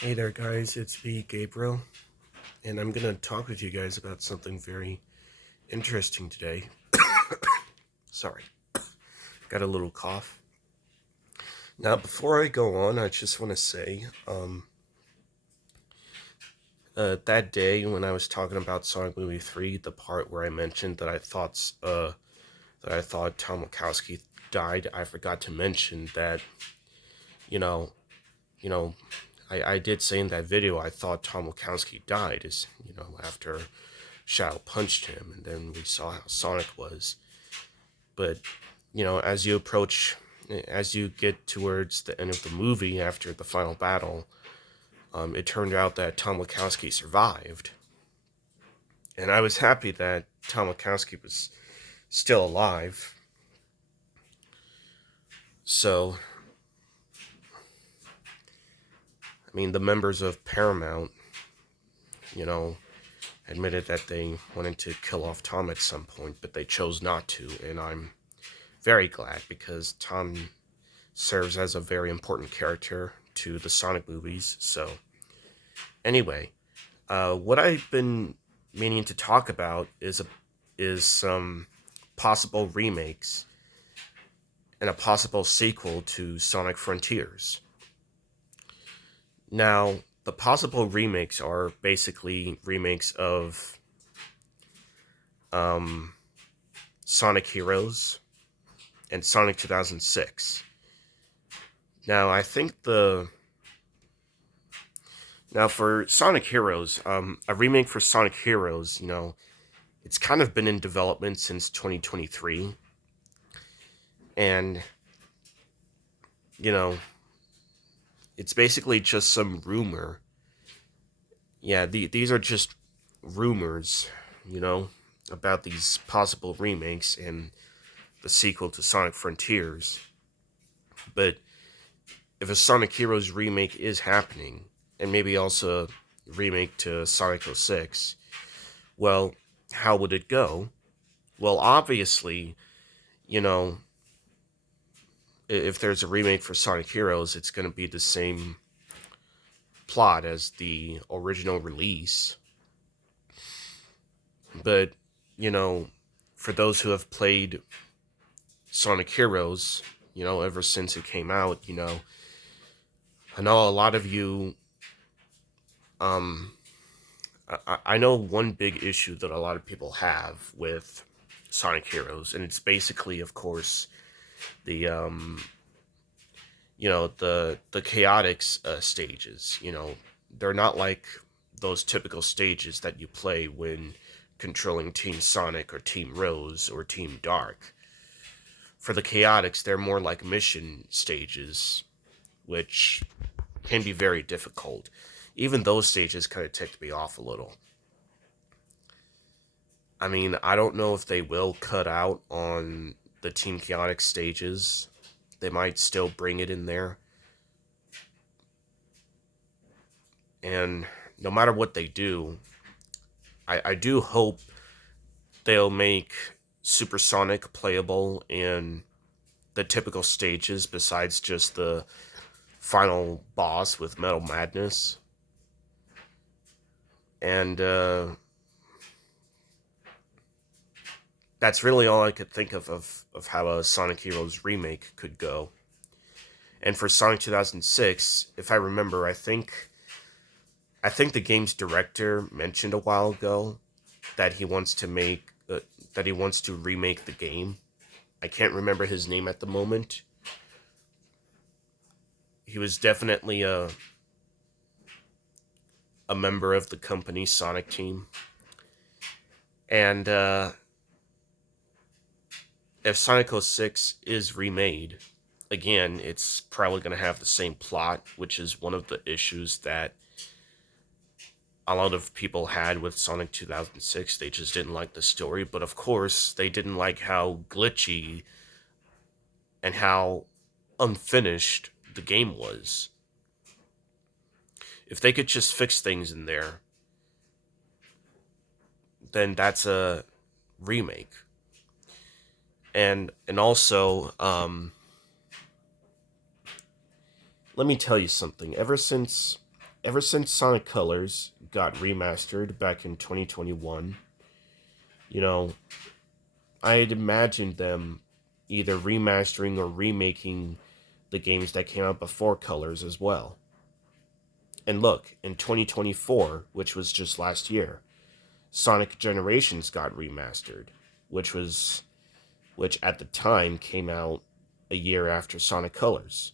Hey there, guys. It's me, Gabriel, and I'm going to talk with you guys about something very interesting today. Sorry, got a little cough. Now, before I go on, I just want to say that day when I was talking about Sonic Movie 3, the part where I mentioned that I thought Tom Wachowski died, I forgot to mention that, you know, you know, I did say in that video I thought Tom Wachowski died, after Shadow punched him, and then we saw how Sonic was. But, as you get towards the end of the movie after the final battle, it turned out that Tom Wachowski survived. And I was happy that Tom Wachowski was still alive. So, I mean, the members of Paramount, you know, admitted that they wanted to kill off Tom at some point, but they chose not to. And I'm very glad because Tom serves as a very important character to the Sonic movies. So, anyway, what I've been meaning to talk about is some possible remakes and a possible sequel to Sonic Frontiers. Now, the possible remakes are basically remakes of um, Sonic Heroes and Sonic 2006. Now, I think the now for Sonic Heroes, a remake for Sonic Heroes, it's kind of been in development since 2023, and you know, it's basically just some rumor. Yeah, these are just rumors, you know, about these possible remakes and the sequel to Sonic Frontiers. But if a Sonic Heroes remake is happening, and maybe also a remake to Sonic 06, well, how would it go? Well, obviously, you know, if there's a remake for Sonic Heroes, it's going to be the same plot as the original release. But, you know, for those who have played Sonic Heroes, ever since it came out, I know a lot of you, um, I know one big issue that a lot of people have with Sonic Heroes, and it's basically, of course, the, the chaotic stages. They're not like those typical stages that you play when controlling Team Sonic or Team Rose or Team Dark. For the chaotics, they're more like mission stages, which can be very difficult. Even those stages kind of ticked me off a little. I mean, I don't know if they will cut out on the Team Chaotic stages. They might still bring it in there. And no matter what they do, I do hope they'll make Supersonic playable in the typical stages besides just the final boss with Metal Madness. And that's really all I could think of how a Sonic Heroes remake could go. And for Sonic 2006, if I remember, I think the game's director mentioned a while ago that he wants to remake the game. I can't remember his name at the moment. He was definitely a member of the company Sonic team. And if Sonic 06 is remade, again, it's probably going to have the same plot, which is one of the issues that a lot of people had with Sonic 2006. They just didn't like the story, but of course, they didn't like how glitchy and how unfinished the game was. If they could just fix things in there, then that's a remake. And also, let me tell you something. ever since Sonic Colors got remastered back in 2021, you know, I had imagined them either remastering or remaking the games that came out before Colors as well. And look, in 2024, which was just last year, Sonic Generations got remastered, which was which at the time came out a year after Sonic Colors.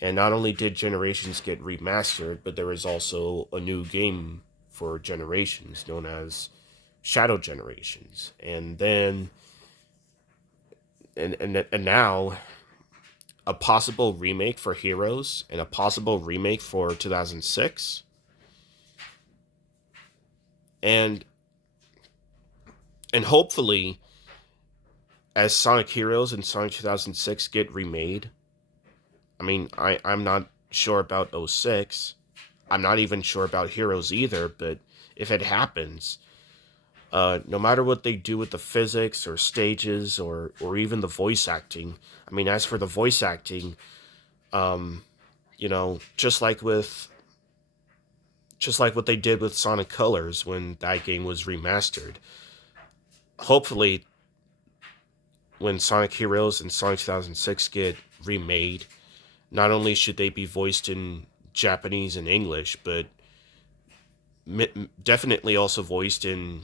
And not only did Generations get remastered, but there was also a new game for Generations known as Shadow Generations. And now a possible remake for Heroes and a possible remake for 2006. And and hopefully as Sonic Heroes and Sonic 2006 get remade, I mean, I'm not sure about '06. I'm not even sure about Heroes either, but if it happens, no matter what they do with the physics or stages or even the voice acting, I mean, as for the voice acting, um, just like what they did with Sonic Colors when that game was remastered. Hopefully, when Sonic Heroes and Sonic 2006 get remade, not only should they be voiced in Japanese and English, but definitely also voiced in,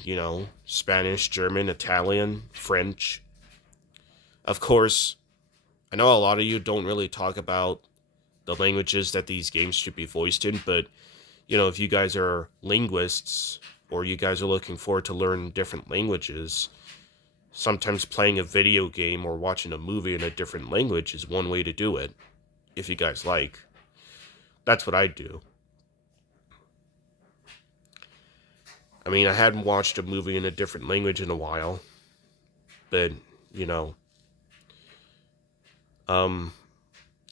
Spanish, German, Italian, French. Of course, I know a lot of you don't really talk about the languages that these games should be voiced in, but, if you guys are linguists or you guys are looking forward to learn different languages, sometimes playing a video game or watching a movie in a different language is one way to do it, if you guys like. That's what I do. I mean, I hadn't watched a movie in a different language in a while, but, you know, um,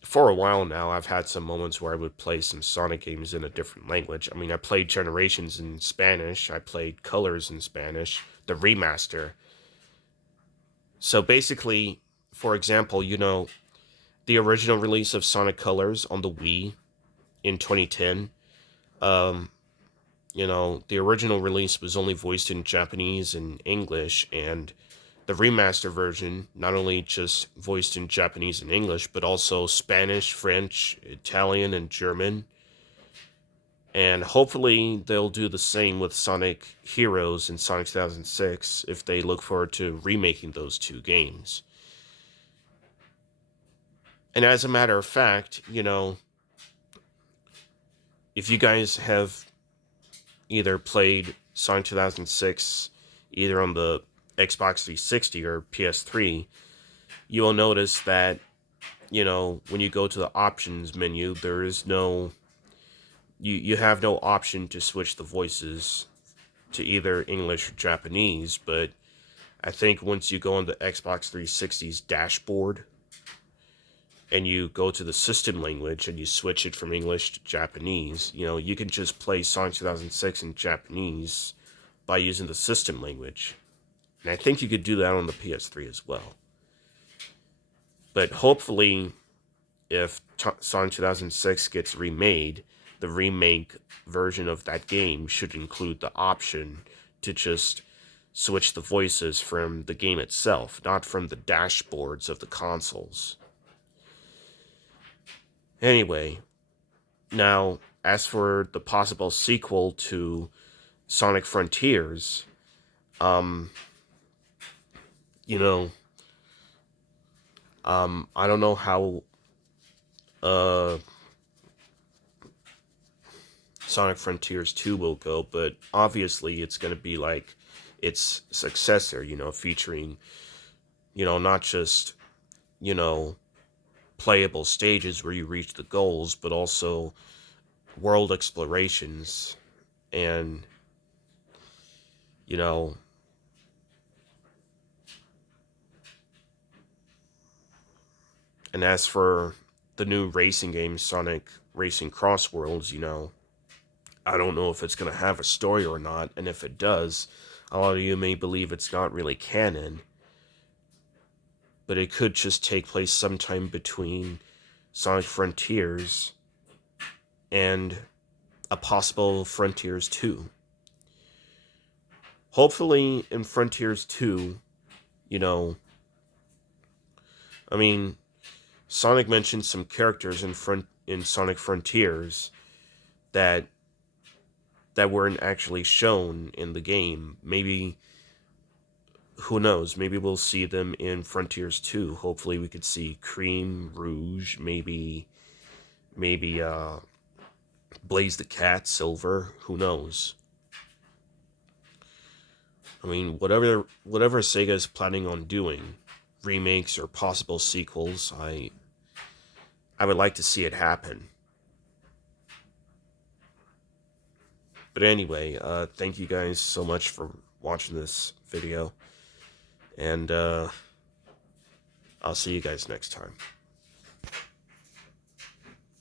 for a while now, I've had some moments where I would play some Sonic games in a different language. I mean, I played Generations in Spanish, I played Colors in Spanish, the remaster. So basically, for example, the original release of Sonic Colors on the Wii in 2010, um, the original release was only voiced in Japanese and English, and the remaster version not only just voiced in Japanese and English, but also Spanish, French, Italian, and German. And hopefully they'll do the same with Sonic Heroes and Sonic 2006 if they look forward to remaking those two games. And as a matter of fact, if you guys have either played Sonic 2006 either on the Xbox 360 or PS3, you will notice that, when you go to the options menu, there is no, you have no option to switch the voices to either English or Japanese, but I think once you go on the Xbox 360's dashboard and you go to the system language and you switch it from English to Japanese, you can just play Sonic 2006 in Japanese by using the system language. And I think you could do that on the PS3 as well. But hopefully, if Sonic 2006 gets remade, the remake version of that game should include the option to just switch the voices from the game itself, not from the dashboards of the consoles. Anyway, now, as for the possible sequel to Sonic Frontiers, um, you know, I don't know how, uh, Sonic Frontiers 2 will go, but obviously it's going to be like its successor, featuring, not just, you know, playable stages where you reach the goals, but also world explorations and, you know, and as for the new racing game, Sonic Racing Cross Worlds, I don't know if it's going to have a story or not, and if it does, a lot of you may believe it's not really canon, but it could just take place sometime between Sonic Frontiers and a possible Frontiers 2. Hopefully in Frontiers 2, you know, I mean, Sonic mentioned some characters in Sonic Frontiers that weren't actually shown in the game. Maybe, who knows? Maybe we'll see them in Frontiers 2. Hopefully we could see Cream, Rouge, maybe Blaze the Cat, Silver, who knows? I mean, whatever Sega is planning on doing, remakes or possible sequels, I would like to see it happen. But anyway, thank you guys so much for watching this video, and I'll see you guys next time.